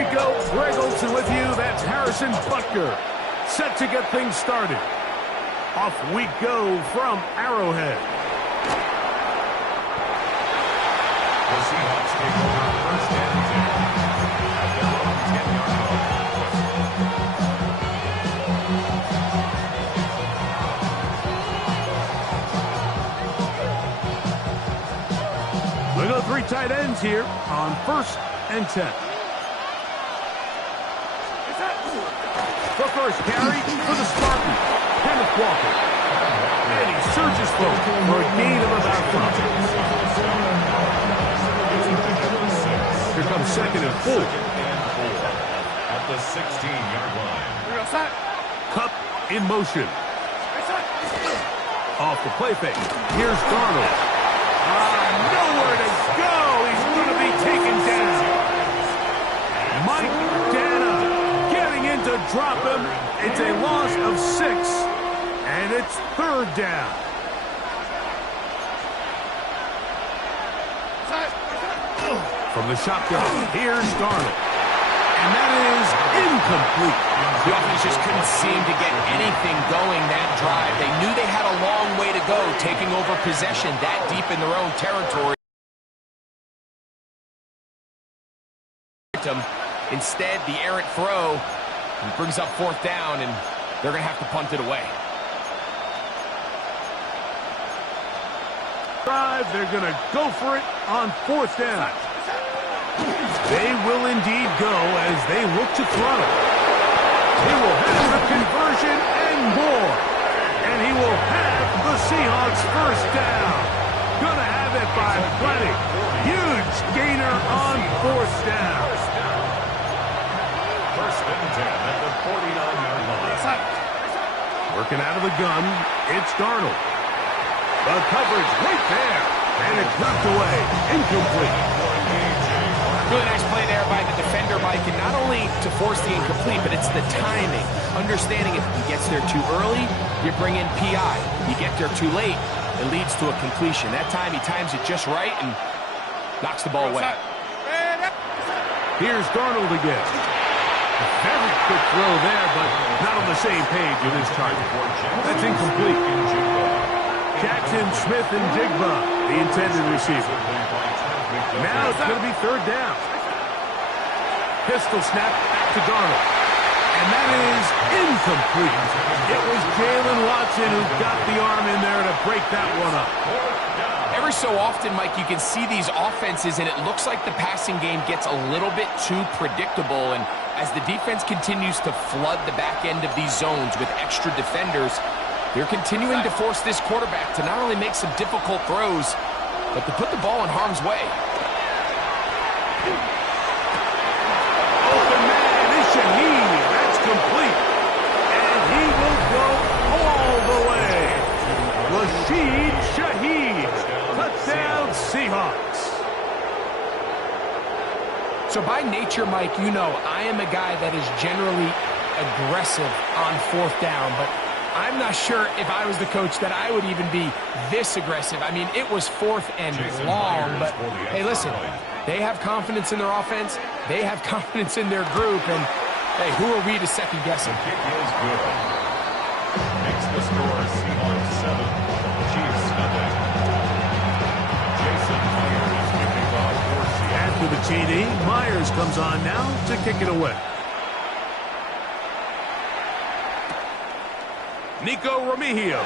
we go. Greg Olson with you. That's Harrison Butker. Set to get things started. Off we go from Arrowhead. The Seahawks take over first and 10 at their own 10-yard line. We go 3 tight ends here on first and 10. The first carry for the Spartans, Kenneth Walker. And he surges forward for a gain of about 5. Here comes second and 4. At the 16-yard line. Cup in motion. Off the play fake. Here's Darnold. Nowhere to go. He's going to be taken down. Mike Dana getting in to drop him. It's a loss of 6, and it's third down. From the shotgun, here's Darnold. And that is incomplete. The offense just couldn't seem to get anything going that drive. They knew they had a long way to go, taking over possession that deep in their own territory. Instead, the errant throw brings up fourth down, and they're going to have to punt it away. They're going to go for it on fourth down. They will indeed go as they look to throw. He will have a conversion and more. And he will have the Seahawks first down. Gonna have it by plenty. Huge gainer on fourth down. First and 10 at the 49-yard line. Working out of the gun, it's Darnold. The coverage right there. And it's knocked away. Incomplete. Really nice play there by the defender, Mike, and not only to force the incomplete, but it's the timing. Understanding if he gets there too early, you bring in PI. You get there too late, it leads to a completion. That time he times it just right and knocks the ball away. Here's Darnold again. A very quick throw there, but not on the same page with his target. That's incomplete. Jackson, Smith, and Jigba, the intended receiver. Now it's going to be third down. Pistol snap back to Darnold. And that is incomplete. It was Jalen Watson who got the arm in there to break that one up. Every so often, Mike, you can see these offenses, and it looks like the passing game gets a little bit too predictable. And as the defense continues to flood the back end of these zones with extra defenders, they're continuing to force this quarterback to not only make some difficult throws, but to put the ball in harm's way. Open man is Shaheed. That's complete. And he will go all the way. Rashid Shaheed. Touchdown Seahawks. So by nature, Mike, you know I am a guy that is generally aggressive on fourth down, but I'm not sure if I was the coach that I would even be this aggressive. I mean, it was fourth and long, but hey, listen, they have confidence in their offense. They have confidence in their group, and hey, who are we to second guess them? Kick is good. Makes the score Seahawks 7, Chiefs nothing. Jason Myers kicking off for Seattle. After the TD, Myers comes on now to kick it away. Nico Remigio.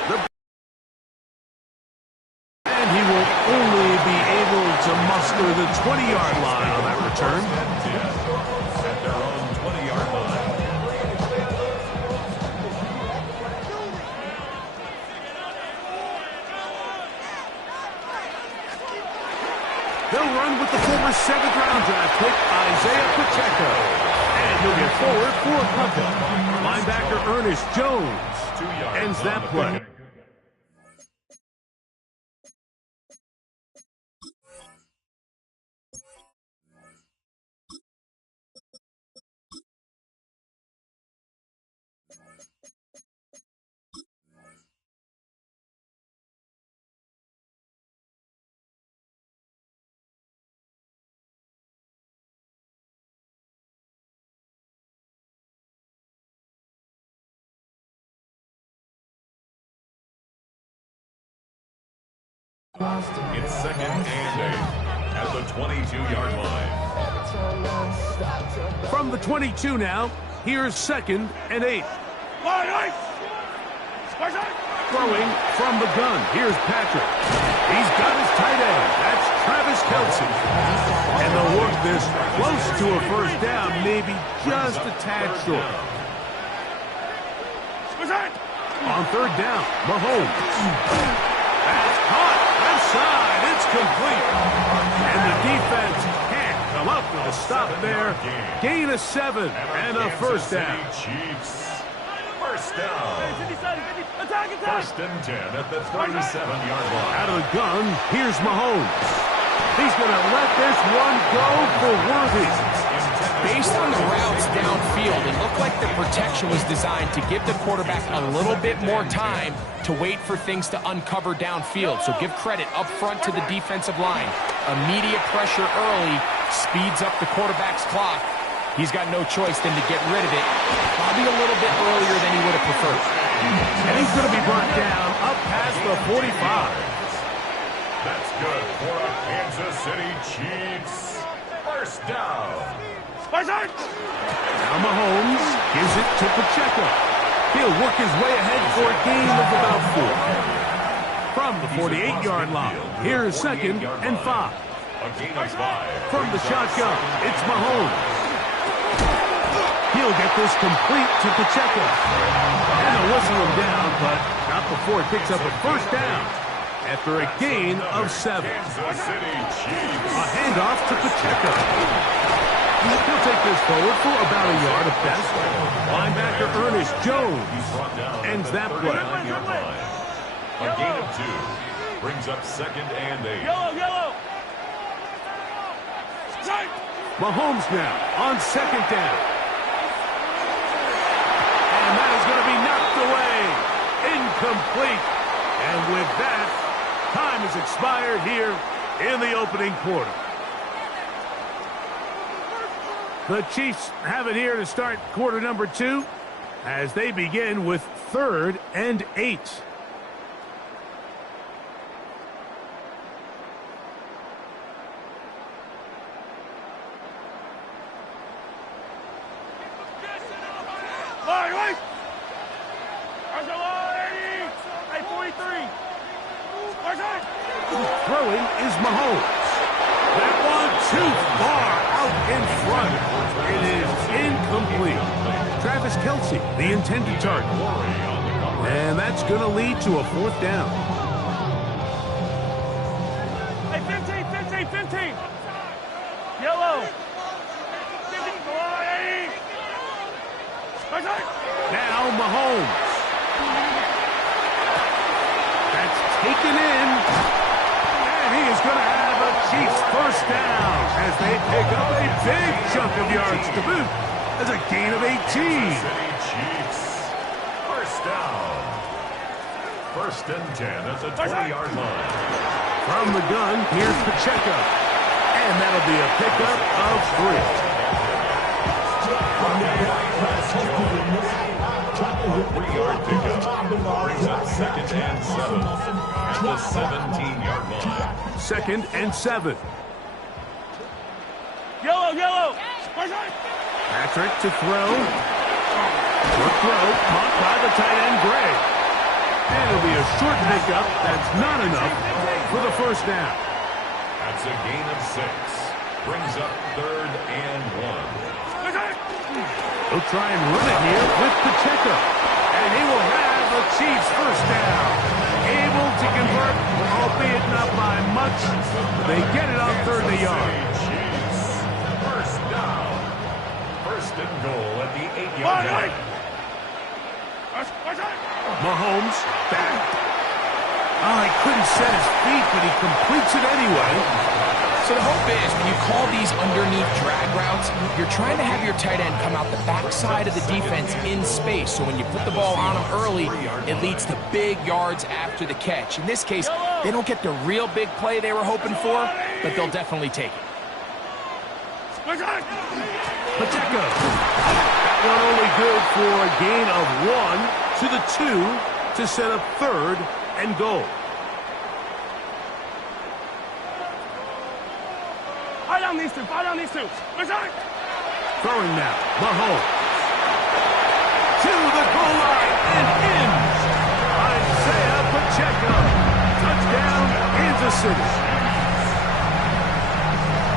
And he will only be able to muster the 20-yard line on that return. At their own 20-yard line. They'll run with the former 7th-round draft pick, Isaiah Pacheco. And he'll get forward for a punt. Linebacker Ernest Jones ends that play. It's second and 8 at the 22-yard line. From the 22 now, here's second and 8. Throwing from the gun, here's Patrick. He's got his tight end. That's Travis Kelce. And they'll work this close to a first down, maybe just a tad short. On third down, Mahomes. That's caught. Left side. It's complete. And the defense can't come up with a stop there. Gain of 7 and a first down. First down. First and 10 at the 37-yard line. Out of the gun, here's Mahomes. He's going to let this one go for Worthy. Based on the routes downfield, it looked like the protection was designed to give the quarterback a little bit more time to wait for things to uncover downfield. So give credit up front to the defensive line. Immediate pressure early speeds up the quarterback's clock. He's got no choice than to get rid of it, probably a little bit earlier than he would have preferred. And he's going to be brought down up past the 45. That's good for a Kansas City Chiefs. First down. Now Mahomes gives it to Pacheco. He'll work his way ahead for a gain of about 4. From the 48-yard line, here's second and 5. A gain of 5. From the shotgun, it's Mahomes. He'll get this complete to Pacheco. And they'll whistle him down, but not before it picks up a first down after a gain of 7. A handoff to Pacheco. He'll take this forward for about a yard at best. Linebacker Ernest Jones ends that play. A gain of 2 brings up second and 8. Mahomes now on second down. And that is going to be knocked away. Incomplete. And with that, time has expired here in the opening quarter. The Chiefs have it here to start quarter number 2 as they begin with third and 8. Throwing is Mahomes. That one too far out in front. It is incomplete. Travis Kelce, the intended target. And that's going to lead to a fourth down. 15. Yellow. Now Mahomes. That's taken in. And he is going to have a Chiefs first down as they pick up a big chunk of yards to boot. That's a gain of 18. Chiefs. First down. First and 10 at the 20-yard line. From the gun, here's Pacheco. And that'll be a pickup of 3. A 3-yard pickup brings up second and 7 at the 17-yard line. Second and 7. Yellow. Patrick to throw. Short throw, caught by the tight end, Gray. And it'll be a short pickup. That's not enough for the first down. That's a gain of 6. Brings up third and 1. He'll try and run it here with Pacheco. And he will have the Chiefs first down. Able to convert, albeit not by much. They get it on third and a yard. First down. First and goal at the 8-yard line. Mahomes back. Oh, he couldn't set his feet, but he completes it anyway. So the hope is when you call these underneath drag routes, you're trying to have your tight end come out the backside of the defense in space. So when you put the ball on him early, it leads to big yards after the catch. In this case, they don't get the real big play they were hoping for, but they'll definitely take it. Pacheco. That one only good for a gain of 1 to the 2 to set up third and goal. two. Fall down these two. Throwing now. Mahomes. To the goal line and in. Isaiah Pacheco. Touchdown, Kansas City.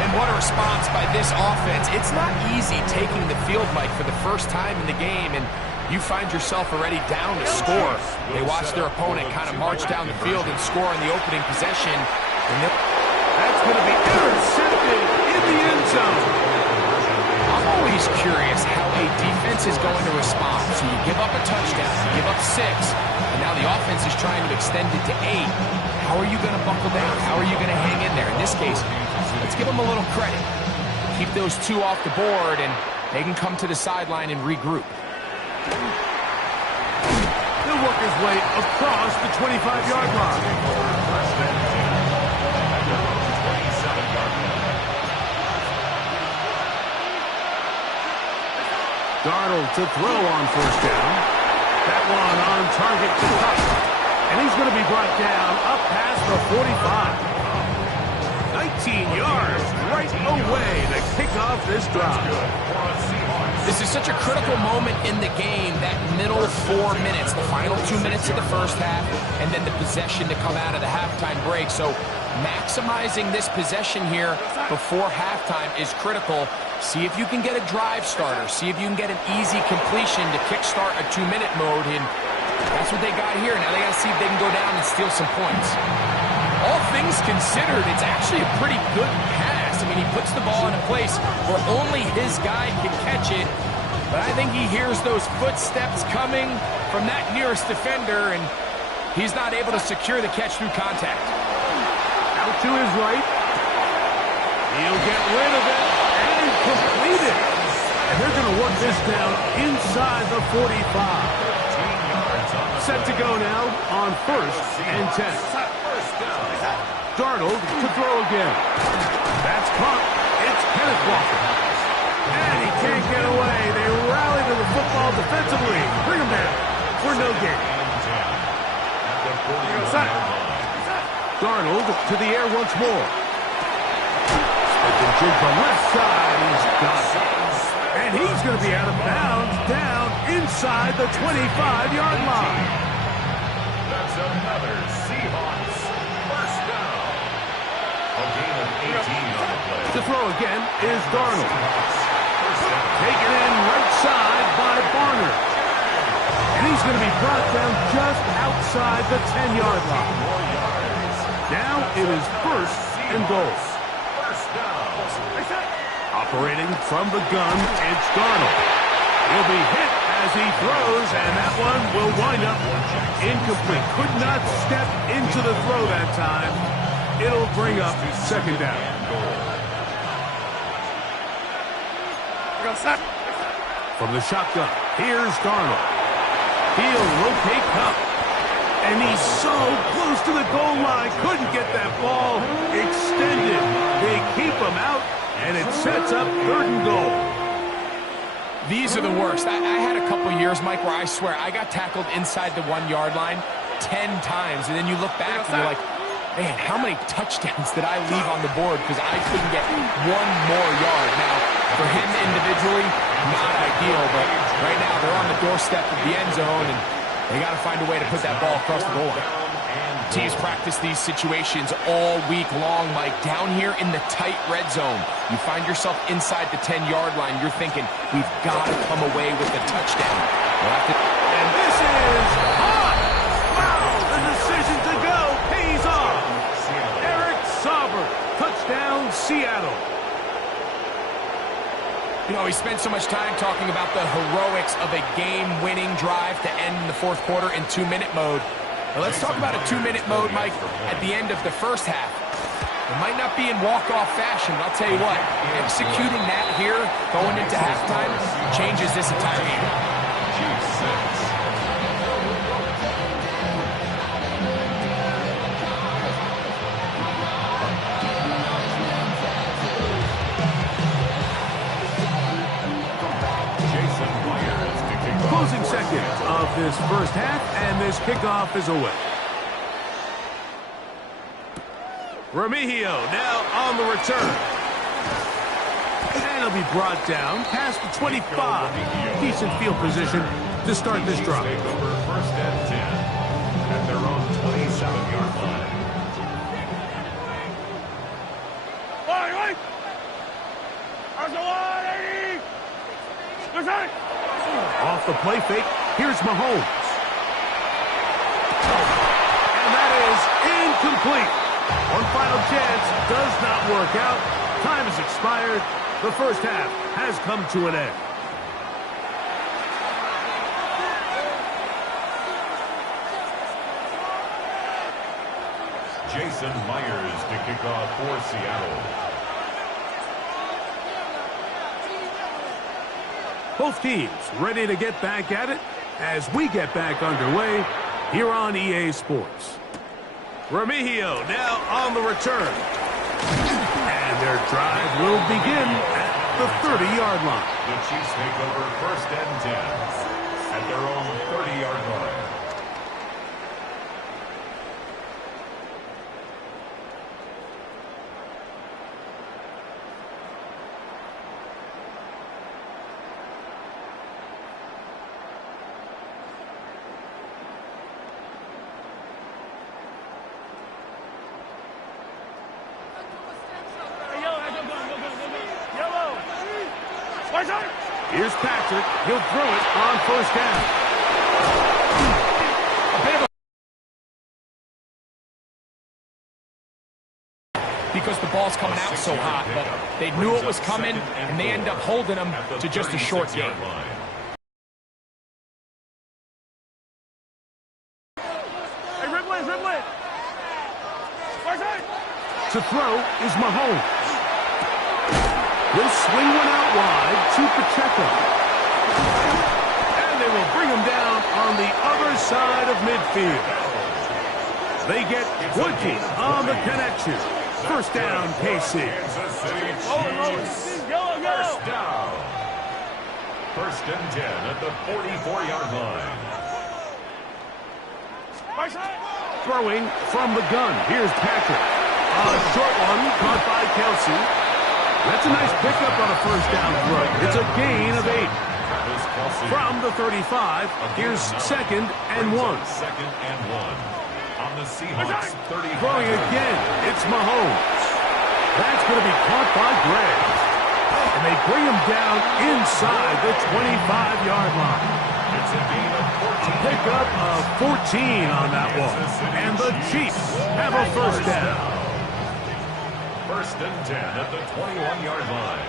And what a response by this offense. It's not easy taking the field, Mike, for the first time in the game, and you find yourself already down to score. They watch their opponent kind of march down the field and score in the opening possession. And that's going to be intercepted in the end zone. I'm always curious how a defense is going to respond. So you give up a touchdown, you give up 6, and now the offense is trying to extend it to 8. How are you going to buckle down? How are you going to hang in there? In this case, let's give them a little credit. Keep those 2 off the board, and they can come to the sideline and regroup. He'll work his way across the 25-yard line. Darnold to throw on first down. That one on target to Cup. And he's going to be brought down up past the 45. 19 yards right away to kick off this drive. This is such a critical moment in the game, that middle 4 minutes, the final 2 minutes of the first half, and then the possession to come out of the halftime break. So maximizing this possession here before halftime is critical. See if you can get a drive starter. See if you can get an easy completion to kickstart a 2-minute mode. And that's what they got here. Now they got to see if they can go down and steal some points. All things considered, it's actually a pretty good pass. I mean, he puts the ball in a place where only his guy can catch it. But I think he hears those footsteps coming from that nearest defender, and he's not able to secure the catch through contact. Out to his right. He'll get rid of it and complete it. And they're going to work this down inside the 45. Set to go now on 1st and 10. Darnold to throw again. That's caught. It's Kenneth Walker. And he can't get away. They rally to the football defensively. Bring him down for no gain. Darnold to the air once more. Spike jig from left side. He's got it. And he's going to be out of bounds down inside the 25-yard line. That's another Seahawks first down. A gain of 18 on the play. The throw again is Darnold. Taken in right side by Barner. And he's going to be brought down just outside the 10-yard line. Now it is 1st and goal. First down. Operating from the gun, it's Darnold. He'll be hit as he throws, and that one will wind up incomplete. Could not step into the throw that time. It'll bring up 2nd down. From the shotgun, here's Darnold. He'll rotate Cup. And he's so close to the goal line. Couldn't get that ball extended. They keep him out, and it sets up 3rd and goal. These are the worst. I had a couple years, Mike, where I swear I got tackled inside the 1-yard line 10 times. And then you look back and you're like, man, how many touchdowns did I leave on the board because I couldn't get 1 more yard? Now, for him individually, not ideal, but right now they're on the doorstep of the end zone, and they got to find a way to put that ball across the goal line. Teams practice these situations all week long, Mike. Down here in the tight red zone, you find yourself inside the 10-yard line. You're thinking, we've got to come away with a touchdown. And this is hot! Wow! The decision to go pays off! Eric Sauber, touchdown, Seattle. You know, we spent so much time talking about the heroics of a game-winning drive to end the 4th quarter in 2-minute mode. Now let's talk about a 2-minute mode, Mike, at the end of the first half. It might not be in walk-off fashion, but I'll tell you what, executing that here, going into halftime, changes this entire game. Closing seconds of this first half, and this kickoff is away. Remigio now on the return. They'll be brought down past the 25. Decent field position to start this drive. Take over first and 10 at their own 27-yard line. Wait! There's a line, 80! There's 8! Off the play fake, here's Mahomes. And that is incomplete. One final chance does not work out. Time has expired. The first half has come to an end. Jason Myers to kick off for Seattle. Both teams ready to get back at it as we get back underway here on EA Sports. Remigio now on the return. And their drive will begin at the 30-yard line. The Chiefs take over first and 10 at their own 30-yard line. Here's Patrick. He'll throw it on first down. Because the ball's coming out so hot, but they knew it was coming, and they end up holding them to just a short game. Hey, Ridley! To throw is Mahomes. He'll swing one out wide to Pacheco. And they will bring him down on the other side of midfield. They get 20 on the connection. First down, KC. Kansas City Chiefs. First down. First and 10 at the 44-yard line. Throwing from the gun. Here's Patrick. A short one caught by Kelsey. That's a nice pickup on a first down throw. It's a gain of 8. From the 35, here's second and 1. Second and 1. On the Seahawks 35. Throwing again, it's Mahomes. That's going to be caught by Gregg. And they bring him down inside the 25-yard line. It's a gain of 14. A pickup of 14 on that one. And the Chiefs have a first down. First and 10 at the 21-yard line.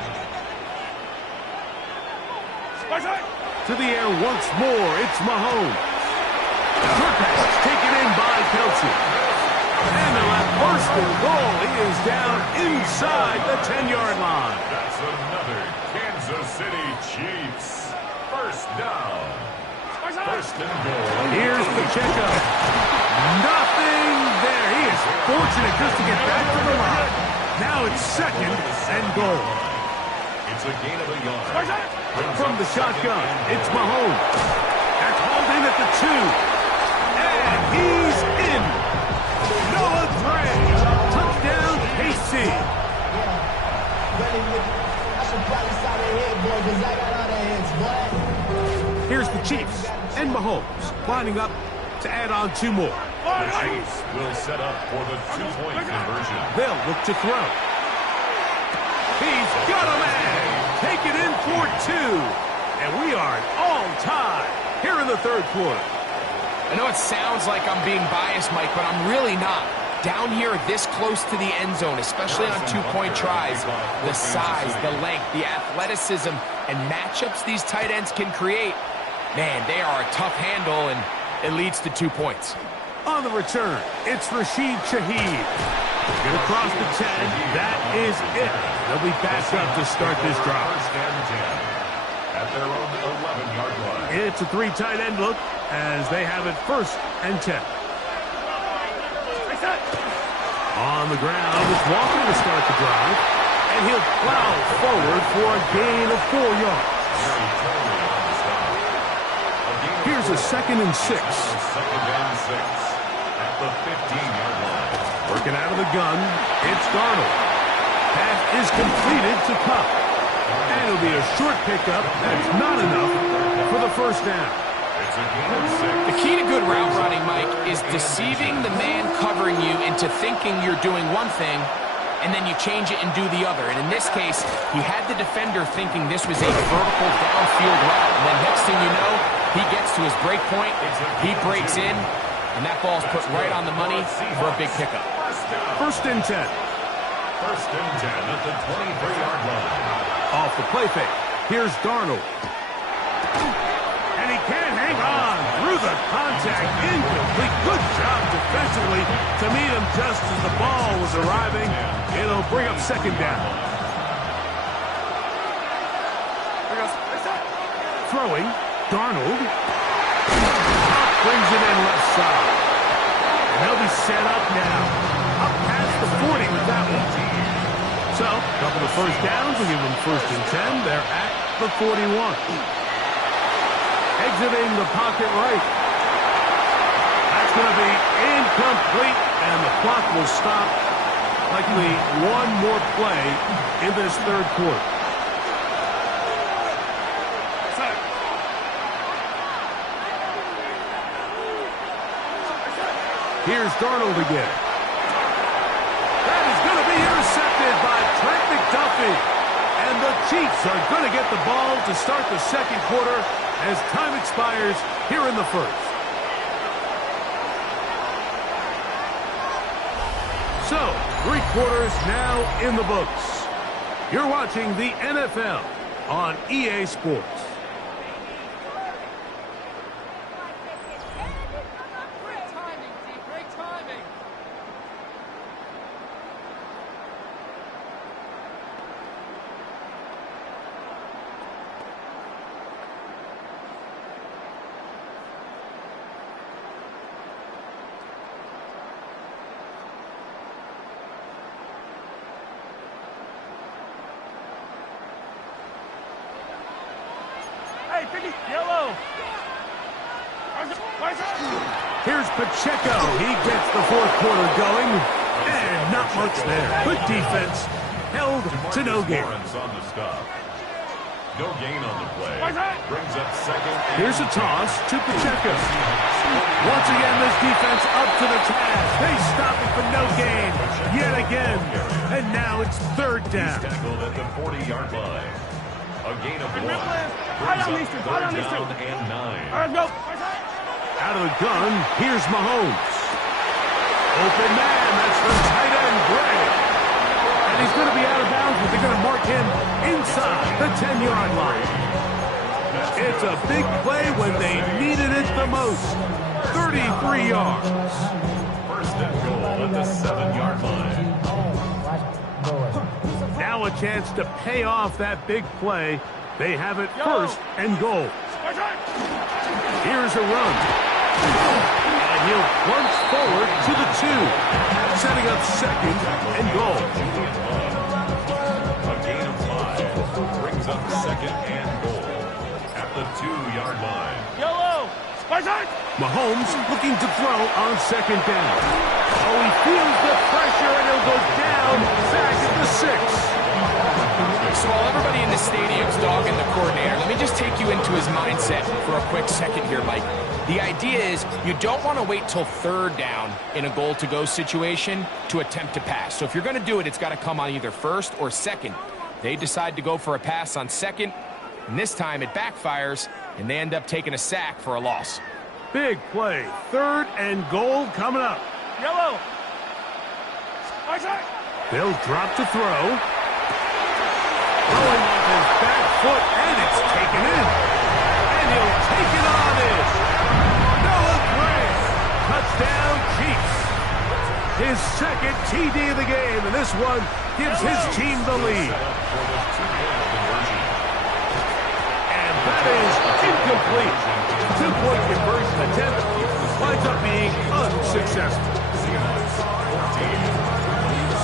To the air once more, it's Mahomes. Short pass taken in by Kelsey. And they'll have first and goal. He is down inside the 10-yard line. That's another Kansas City Chiefs. First down. First and goal. Here's Pacheco. Nothing there. He is fortunate just to get back to the line. Now it's second and goal. It's a gain of a yard. From the shotgun, it's Mahomes. That's hauled in at the 2. And he's in. Noah Gray. Touchdown, KC. Here's the Chiefs and Mahomes lining up to add on 2 more. The Chiefs will set up for the 2-point conversion. They'll look to throw. He's got a man. Take it in for 2. And we are at all time here in the third quarter. I know it sounds like I'm being biased, Mike, but I'm really not. Down here this close to the end zone, especially on 2-point tries, the size, the length, the athleticism, and matchups these tight ends can create, man, they are a tough handle, and it leads to 2 points. On the return, it's Rashid Shaheed. Get across the 10. That is it. They'll be back up to start this drive. First and 10 at their own 11-yard line. It's a 3 tight end look as they have it first and 10. On the ground, it's Walker to start the drive. And he'll plow forward for a gain of 4 yards. Here's a second and 6. Second and 6 at the 15-yard line. Working out of the gun, it's Darnold. Pass is completed to Cup. And it'll be a short pickup. That's not enough for the first down. It's a gain of 6. The key to good route running, Mike, is deceiving the man covering you into thinking you're doing one thing, and then you change it and do the other. And in this case, he had the defender thinking this was a vertical downfield route. And then next thing you know, he gets to his break point, he breaks in, and that ball's put right on the money for a big pickup. First and 10. First and 10 at the 23-yard line. Off the play fake. Here's Darnold. And he can't hang on through the contact. Incomplete. Good job defensively to meet him just as the ball was arriving. It'll bring up second down. Throwing. Darnold. Brings it in left side. And they'll be set up now. Up past the 40 with that one. So, a couple of first downs will give them first and 10. They're at the 41. Exiting the pocket right. That's going to be incomplete, and the clock will stop. Likely one more play in this third quarter. Here's Darnold again. That is going to be intercepted by Trent McDuffie. And the Chiefs are going to get the ball to start the second quarter as time expires here in the first. So, 3 quarters now in the books. You're watching the NFL on EA Sports. Yellow. Here's Pacheco. He gets the fourth quarter going. And not much there. Good defense. Held to no gain. On the stop. No gain on the play. Brings up second. Here's a toss to Pacheco. Once again, this defense up to the task. They stop it for no gain. Yet again. And now it's third down. He's tackled at the 40-yard line. A gain of 1. Right on these two. Right on these two. And 9. All right, go. Out of the gun, here's Mahomes. Open man, that's the tight end, Gray. And he's going to be out of bounds, but they're going to mark him inside the 10-yard line. It's a big play when they needed it the most. 33 yards. First and goal at the 7-yard line. Now a chance to pay off that big play. They have it first and goal. Here's a run. And he'll plunge forward to the 2. Setting up second and goal. A gain of 5. Brings up second and goal. At the 2-yard line. Yellow. Mahomes looking to throw on second down. Oh, he feels the pressure and he'll go down back at the 6. So while everybody in the stadium's dogging the coordinator, let me just take you into his mindset for a quick second here, Mike. The idea is you don't want to wait till third down in a goal-to-go situation to attempt to pass. So if you're going to do it, it's got to come on either first or second. They decide to go for a pass on second, and this time it backfires, and they end up taking a sack for a loss. Big play. Third and goal coming up. Yellow. They'll drop to throw. Throwing off his back foot, and it's taken in. And he'll take it on in. Noah Gray. Touchdown, Chiefs. His second TD of the game, and this one gives his team the lead. And that is incomplete. 2-point conversion attempt winds up being unsuccessful.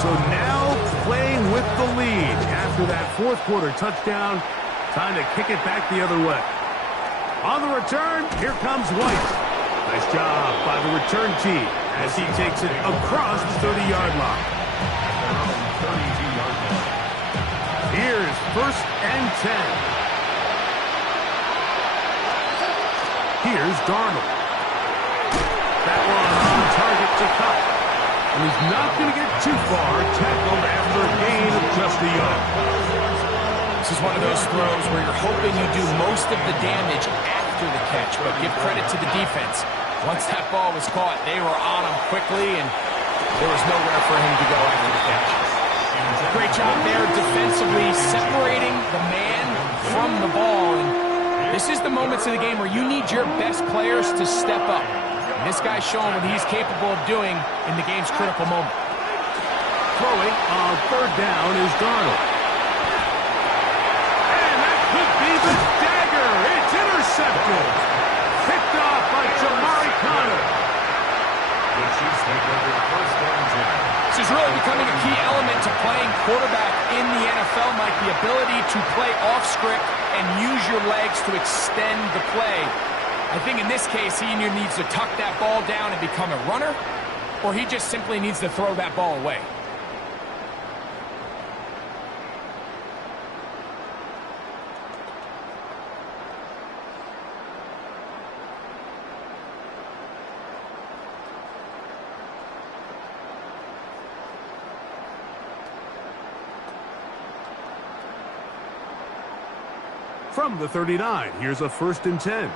So now playing with the lead after that fourth quarter touchdown. Time to kick it back the other way. On the return, here comes White. Nice job by the return team as he takes it across the 30-yard line. Here's first and 10. Here's Darnold. That one on target to cut. And he's not going to get too far, tackled after a gain of just a yard. This is one of those throws where you're hoping you do most of the damage after the catch, but give credit to the defense. Once that ball was caught, they were on him quickly, and there was nowhere for him to go after the catch. Great job there defensively, separating the man from the ball. And this is the moments of the game where you need your best players to step up. And this guy's showing what he's capable of doing in the game's critical moment. Throwing on third down is Darnold. And that could be the dagger. It's intercepted. Picked off by Jamari Connor. The Chiefs take over first and 10. This is really becoming a key element to playing quarterback in the NFL, Mike. The ability to play off script and use your legs to extend the play. I think in this case, he either needs to tuck that ball down and become a runner, or he just simply needs to throw that ball away. From the 39, here's a first and 10.